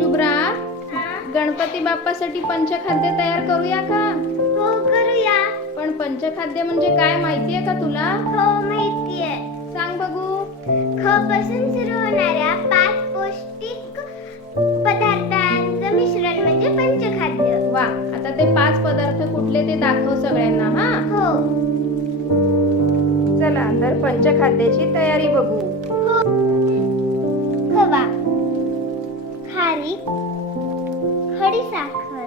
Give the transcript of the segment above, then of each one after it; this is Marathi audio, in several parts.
शुभ्रा, गणपती बाप्पासाठी पंचखाद्य तयार करूया का? हो करूया. पण पंचखाद्य म्हणजे काय माहितीये का तुला? हो माहितीये. सांग बघू. ख पासून सुरू होणाऱ्या 5 पौष्टिक पदार्थांचं मिश्रण म्हणजे पंचखाद्य. वा, आता ते 5 पदार्थ कुठले ते दाखव सगळ्यांना. हा हो. चला तर पंचखाद्याची तयारी बघू. हो. खवा, खारीक, खडीसाखर,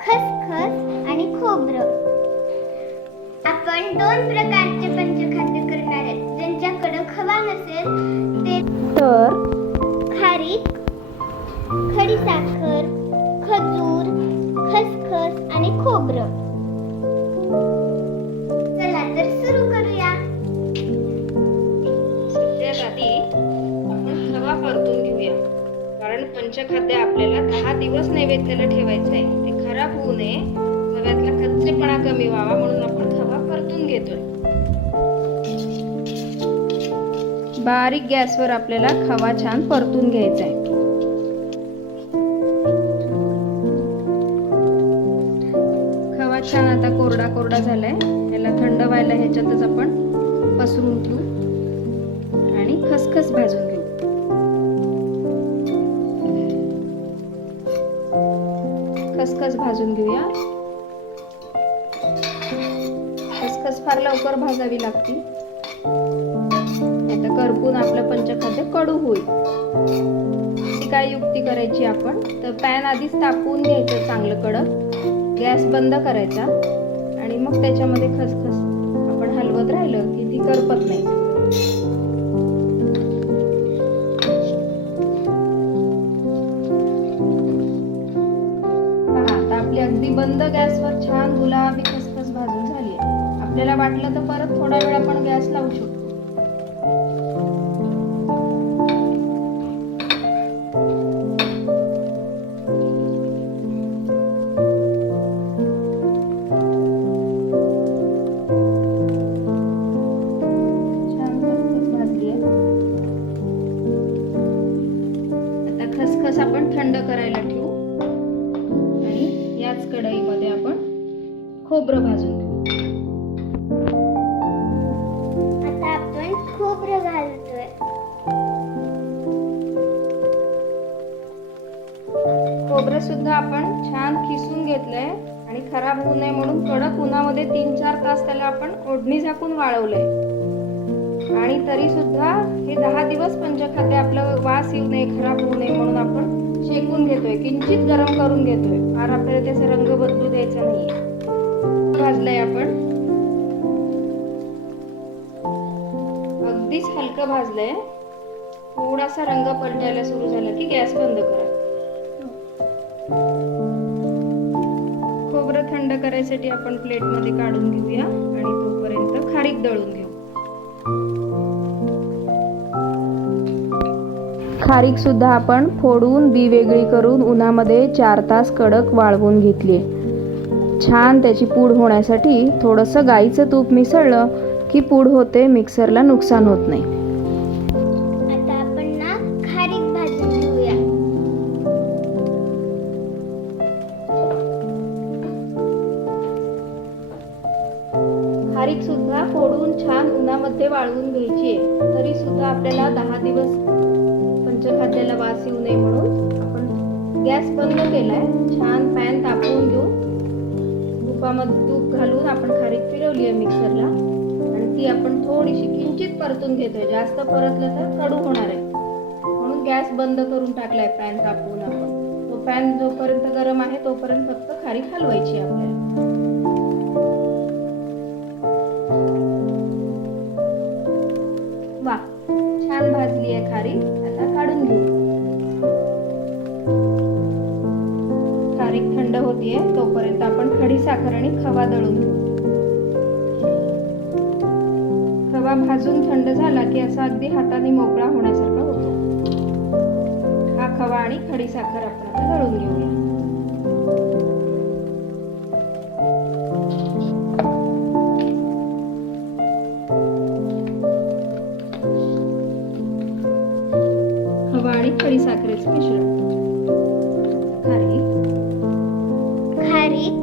खसखस आणि खोबरं. आपण 2 प्रकारचे पंचखाद्य करणार आहेत. ज्यांच्याकडे खवा नसेल ते तर खारीक, खडीसाखर, खजूर, खसखस आणि खोबरं. चला तर सुरू करूया. सगळ्यात आधी आपण खवा परतून घेऊया, कारण पंचखाद्य आपल्याला 10 दिवस नैवेद्याला ठेवायचंय. ते खराब होऊ नये, खव्यातला कच्चेपणा कमी व्हावा म्हणून आपण खवा परतून घेतोय. बारीक गॅसवर आपल्याला खवा छान परतून घ्यायचा आहे. खवा छान आता कोरडा कोरडा झालाय. याला थंड व्हायला ह्याच्यातच आपण पसरून ठेवू आणि खसखस भाजून घेऊ. खसखस भाजून घेऊया. खसखस फार लवकर भाजावी लागती, आता करपून आपलं पंचखाद्य कडू होईल. ती काय युक्ती करायची आपण, तर पॅन आधीच तापवून घ्यायचं चांगलं कडक, गॅस बंद करायचा आणि मग त्याच्यामध्ये खसखस आपण हलवत राहिलं की ती करपत नाही. पहा, आता आपली अगदी बंद गॅसवर छान गुलाबी खसखस भाजून झाली आहे. आपल्याला वाटलं तर परत थोडा वेळ आपण गॅस लावू शकतो. खसखस आपण थंड करायला ठेवू आणि याच कढईमध्ये आपण खोबरं भाजून घेऊ. आता आपण खोबरं घालतोय. खोबरं सुद्धा आपण छान खिसून घेतलंय आणि खराब होऊ नये म्हणून कडक उन्हामध्ये 3-4 तास त्याला आपण ओढणी झाकून वाळवलंय. आणि तरी सुद्धा हे 10 दिवस पंचखाद्य आपलं वास येऊ नये, खराब होऊ नये म्हणून आपण शेकून घेतोय, किंचित गरम करून घेतोय. फार आपल्याला त्याचा रंग बदलू द्यायचा नाहीये. भाजलंय आपण, अगदीच हलकं भाजलंय. थोडासा रंग पलटायला सुरू झाला की गॅस बंद करा. खोबरं थंड करायसाठी आपण प्लेटमध्ये काढून घेऊया आणि तोपर्यंत खारीक दळून घेऊ. खारीक सुद्धा आपण फोडून बी वेगळी करून उन्हामध्ये 4 तास कडक वाळवून घेतली. छान त्याची पूड होण्यासाठी थोडंसं गाईचं तूप मिसळलं की पूड होते, मिक्सरला नुकसान होत नाही. आता आपण ना खारीक भाजून घेऊया. खारीक सुद्धा फोडून छान उन्हामध्ये वाळवून घ्यायची आहे. तरी सुद्धा आपल्याला 10 दिवस पंचखाद्याला वास येऊ नये म्हणून आपण गॅस बंद केलाय. छान पॅन तापवून घेऊन तुपामध्ये तूप घालून आपण खारीक फिरवली आहे मिक्सरला आणि ती आपण थोडीशी किंचित परतून घेतोय. जास्त परतलं तर कडू होणार आहे म्हणून गॅस बंद करून टाकलाय पॅन तापवून. आपण तो पॅन जोपर्यंत गरम आहे तोपर्यंत फक्त खारीक हलवायची आपल्याला. वा, छान भाजली आहे खारीक. आता काढून घेऊ. खारीक थंड होतीये तोपर्यंत आपण खडीसाखर आणि खवा दळून घेऊ. खवा भाजून थंड झाला की असा अगदी हाताने मोकळा होण्यासारखा होतो. हा खवा आणि खडीसाखर आपण आता दळून घेऊया. खवा आणि खडीसाखरेचं मिश्रण. खारीक, खारीक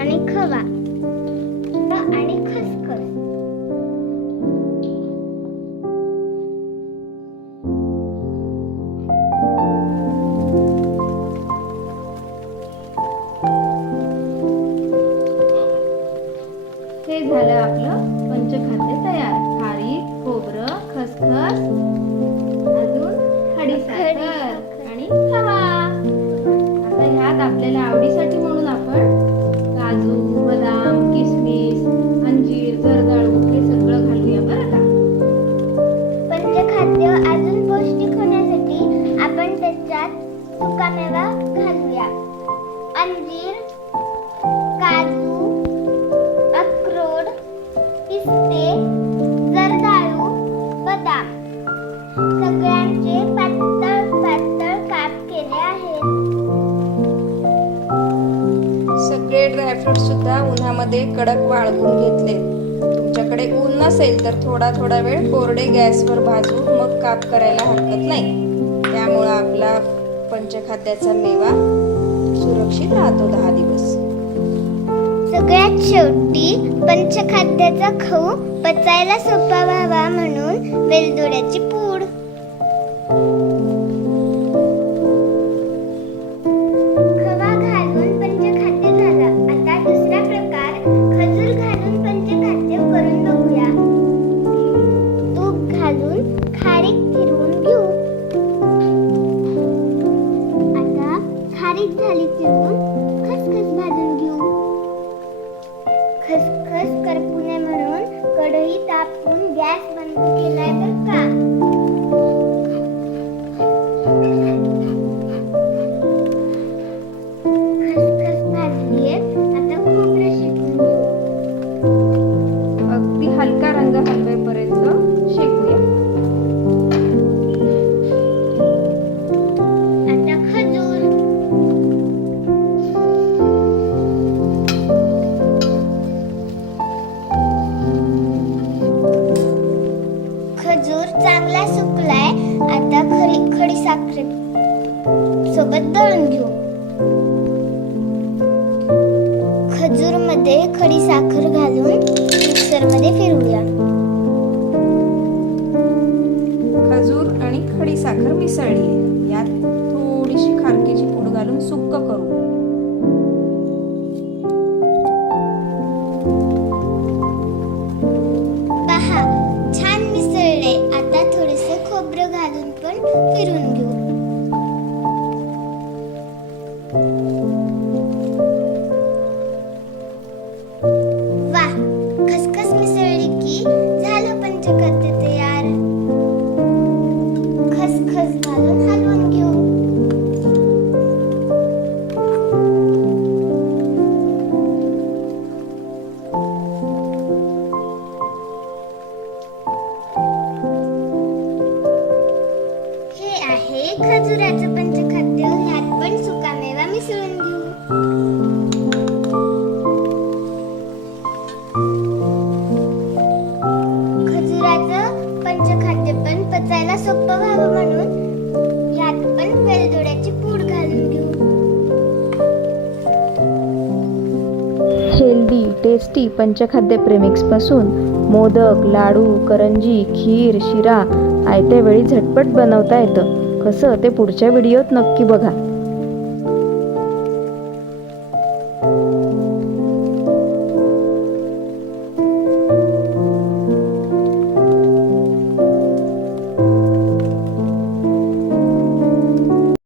आणि खवा आणि खसखस. हे झालं आपलं पंचखाद्य तयार. खारीक, खोबरं, खसखस, अजून खडीसाखर आणि खवा. आता ह्यात आपल्याला आवडीसाठी म्हणून आपण काजू, बदाम, किसमिस, अंजीर, जर्दाळू हे सगळं घालूया बरं का. पंचखाद्य अजून पौष्टिक होण्यासाठी आपण त्याच्यात सुकामेवा घालूया. अंजीर, काजू, अक्रोड, पिस्ते, जर्दाळू, बदाम सगळ्यांचे पातळ पातळ काप केले आहेत. सगळे ड्रायफ्रूट सुद्धा उन्हामध्ये कडक वाळवून घेतले. तुमच्याकडे ऊन नसेल तर थोडा थोडा वेळ कोरडे गॅसवर भाजून मग काप करायला हरकत नाही. त्यामुळं आपला पंचखाद्याचा मेवा सुरक्षित राहतो 10 दिवस. सगळ्यात शेवटी पंचखाद्याचा खाऊ पचायला सोपा व्हावा म्हणून वेलदोड्याची पूड. खवा घालून पंचखाद्य झाला. आता दुसरा प्रकार खजूर घालून पंचखाद्य करून बघूया. तूप घालून खारीक फिरवून घेऊ. आता खारीक झाली फिरवून खसखस भाजून घेऊ. खसखस करपू नये म्हणून कढई तापवून गॅस बंद केलाय बरं का. खसखस भाजलीये. आता खोबरं शेकून घेऊ. अगदी हलका रंग हलवेपर्यंत शेकूया. आता खजूर. खजूर चांगला सुकलाय. आता खडीसाखर सोबत दळून घेऊ. खजूर मध्ये खडीसाखर घालून मिक्सर मध्ये फिरवूया. खजूर आणि खडीसाखर मिसळली आहे. यात थोडीशी खारकीची पूड घालून सुक्क करू. पहा, छान मिसळले. आता थोडेसे खोबरं घालून पण फिरवून घेऊ. वाह, खसखस मिसळली की झालं पंचखाद्य तयार. खसखस घालून हलवून घेऊ. हे आहे खजुराचं पंचखाद्य. ह्यात पण सुकामेवा मिसळून घेऊ. खजुराचं पंचखाद्य पण पचायला सोपं व्हावं म्हणून ह्यात पण वेलदोड्याची पूड घालून घेऊ. हेल्दी टेस्टी पंचखाद्य प्रेमिक्सपासून मोदक, लाडू, करंजी, खीर, शिरा आयत्या वेळी झटपट बनवता येतं. कसं ते पुढच्या व्हिडिओत नक्की बघा.